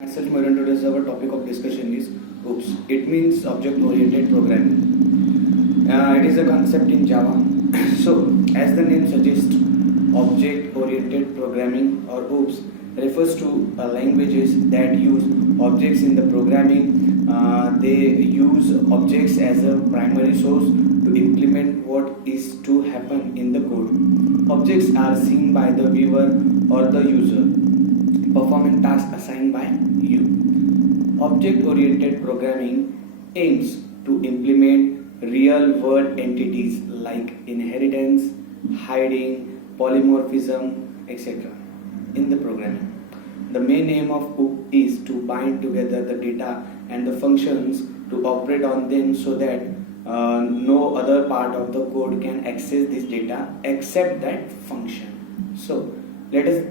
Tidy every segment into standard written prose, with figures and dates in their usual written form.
Myself Maran, today's our topic of discussion is OOPS. It means object oriented programming. It is a concept in Java. So, as the name suggests, object oriented programming or OOPS refers to languages that use objects in the programming. They use objects as a primary source to implement what is to happen in the code. Objects are seen by the viewer or the user, performing tasks assigned by you. Object oriented programming aims to implement real world entities like inheritance, hiding, polymorphism, etc. in the programming. The main aim of OOP is to bind together the data and the functions to operate on them so that no other part of the code can access this data except that function. So, let us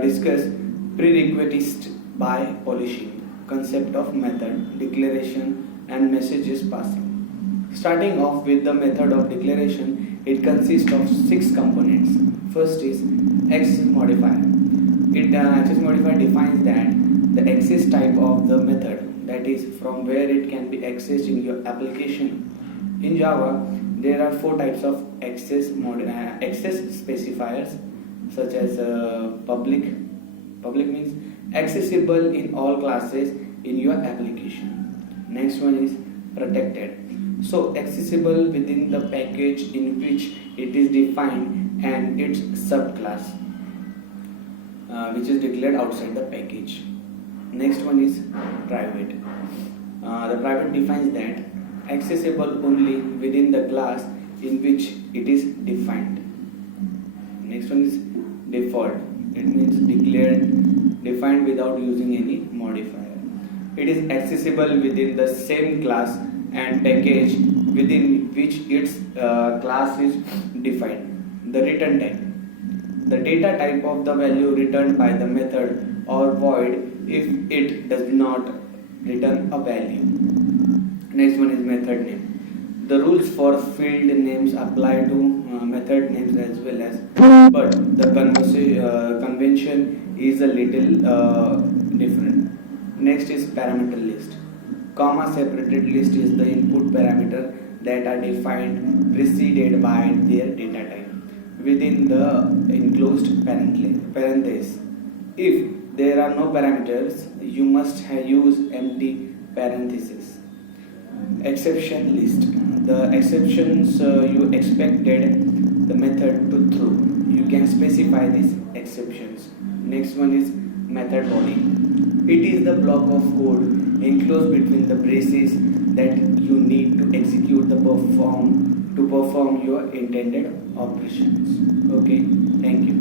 discuss prerequisite by polishing, concept of method, declaration and messages passing. Starting off with the method of declaration, it consists of 6 components. First is access modifier. Access modifier defines that the access type of the method, that is from where it can be accessed in your application. In Java, there are 4 types of access specifiers, such as public. Public means accessible in all classes in your application. Next one is protected. So accessible within the package in which it is defined and its subclass, which is declared outside the package. Next one is private. The private defines that accessible only within the class in which it is defined. Next one is default. It means defined without using any modifier. It is accessible within the same class and package within which its class is defined. The return type. The data type of the value returned by the method or void if it does not return a value. Next one is method name. The rules for field names apply to method names as well as, but the convention is a little different. Next is parameter list. Comma separated list is the input parameter that are defined preceded by their data type within the enclosed parenthesis. If there are no parameters, you must use empty parentheses. Exception list. The exceptions you expected the method to throw. You can specify these exceptions. Next one is method body. It is the block of code enclosed between the braces that you need to execute the perform your intended operations. Okay, thank you.